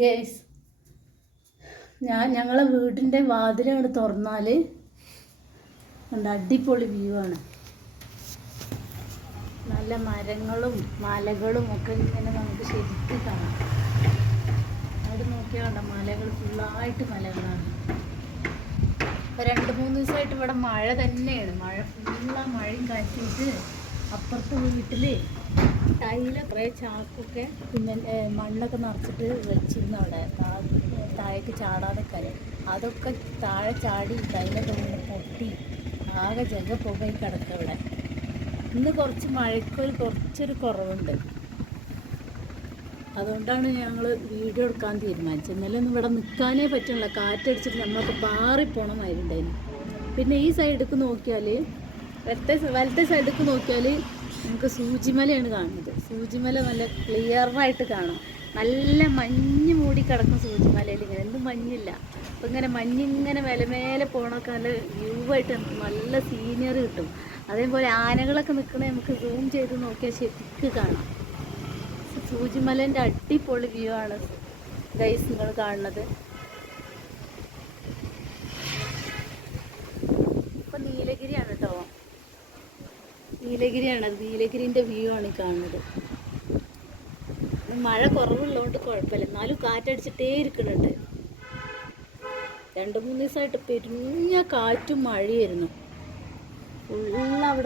Guys ഞങ്ങളെ വീടിൻ്റെ വാതിലങ്ങോട്ട് തുറന്നാൽ ഉണ്ട് അടിപൊളി വ്യൂ ആണ്. നല്ല മരങ്ങളും മലകളും ഒക്കെ ഇങ്ങനെ നമുക്ക് ശരിക്കും കാണാം. അവിടെ നോക്കിയാൽ കണ്ട മലകൾ ഫുള്ളായിട്ട് മലകളാണ്. ഇപ്പോൾ 2-3 ദിവസമായിട്ട് ഇവിടെ മഴ തന്നെയാണ്. മഴയും കാറ്റിയിട്ട് അപ്പുറത്തെ വീട്ടിൽ ടൈല കുറേ ചാക്കൊക്കെ പിന്നെ മണ്ണൊക്കെ നിറച്ചിട്ട് വെച്ചിരുന്നു. അവിടെ താഴേക്ക് ചാടാതൊക്കെ അതൊക്കെ താഴെ ചാടി ടൈലൊക്കെ വീണ് പൊട്ടി ആകെ പുകയി കിടക്കുക ഇവിടെ. ഇന്ന് കുറച്ച് കുറച്ചൊരു കുറവുണ്ട്. അതുകൊണ്ടാണ് ഞങ്ങൾ വീഡിയോ എടുക്കാൻ തീരുമാനിച്ചത്. ഇന്നലെ ഒന്നും ഇവിടെ നിൽക്കാനേ പറ്റില്ല. കാറ്റടിച്ചിട്ട് നമ്മളൊക്കെ പാറിപ്പോണമായിരുണ്ടായിരുന്നു. പിന്നെ ഈ സൈഡിലേക്ക് നോക്കിയാൽ വലത്തെ സൈഡിലേക്ക് നോക്കിയാൽ നമുക്ക് സൂചിമലയാണ് കാണുന്നത്. സൂചിമല നല്ല ക്ലിയറായിട്ട് കാണാം. നല്ല മഞ്ഞ് മൂടി കിടക്കും സൂചിമലയിൽ. ഇങ്ങനെ എന്തും മഞ്ഞില്ല. അപ്പം ഇങ്ങനെ മഞ്ഞിങ്ങനെ മേലെ പോകണമൊക്കെ നല്ല വ്യൂ ആയിട്ട് നമുക്ക് നല്ല സീനിയർ കിട്ടും. അതേപോലെ ആനകളൊക്കെ നിൽക്കണേ നമുക്ക് സൂം ചെയ്ത് നോക്കിയാൽ ശരിക്ക് കാണാം. സൂചിമലേൻ്റെ അടിപൊളി വ്യൂ ആണ് ഗൈസ് നിങ്ങൾ കാണുന്നത്. ഇപ്പം നീലഗിരിയാണ് കേട്ടോ. നീലഗിരിൻ്റെ വ്യൂ ആണ് ഈ കാണുന്നത്. മഴ കുറവുള്ളതുകൊണ്ട് കുഴപ്പമില്ല. എന്നാലും കാറ്റടിച്ചിട്ടേ ഇരിക്കുന്നുണ്ട്. 2-3 ദിവസമായിട്ട് പെരുഞ്ഞ കാറ്റും മഴയായിരുന്നു. ഫുള്ളവിടെ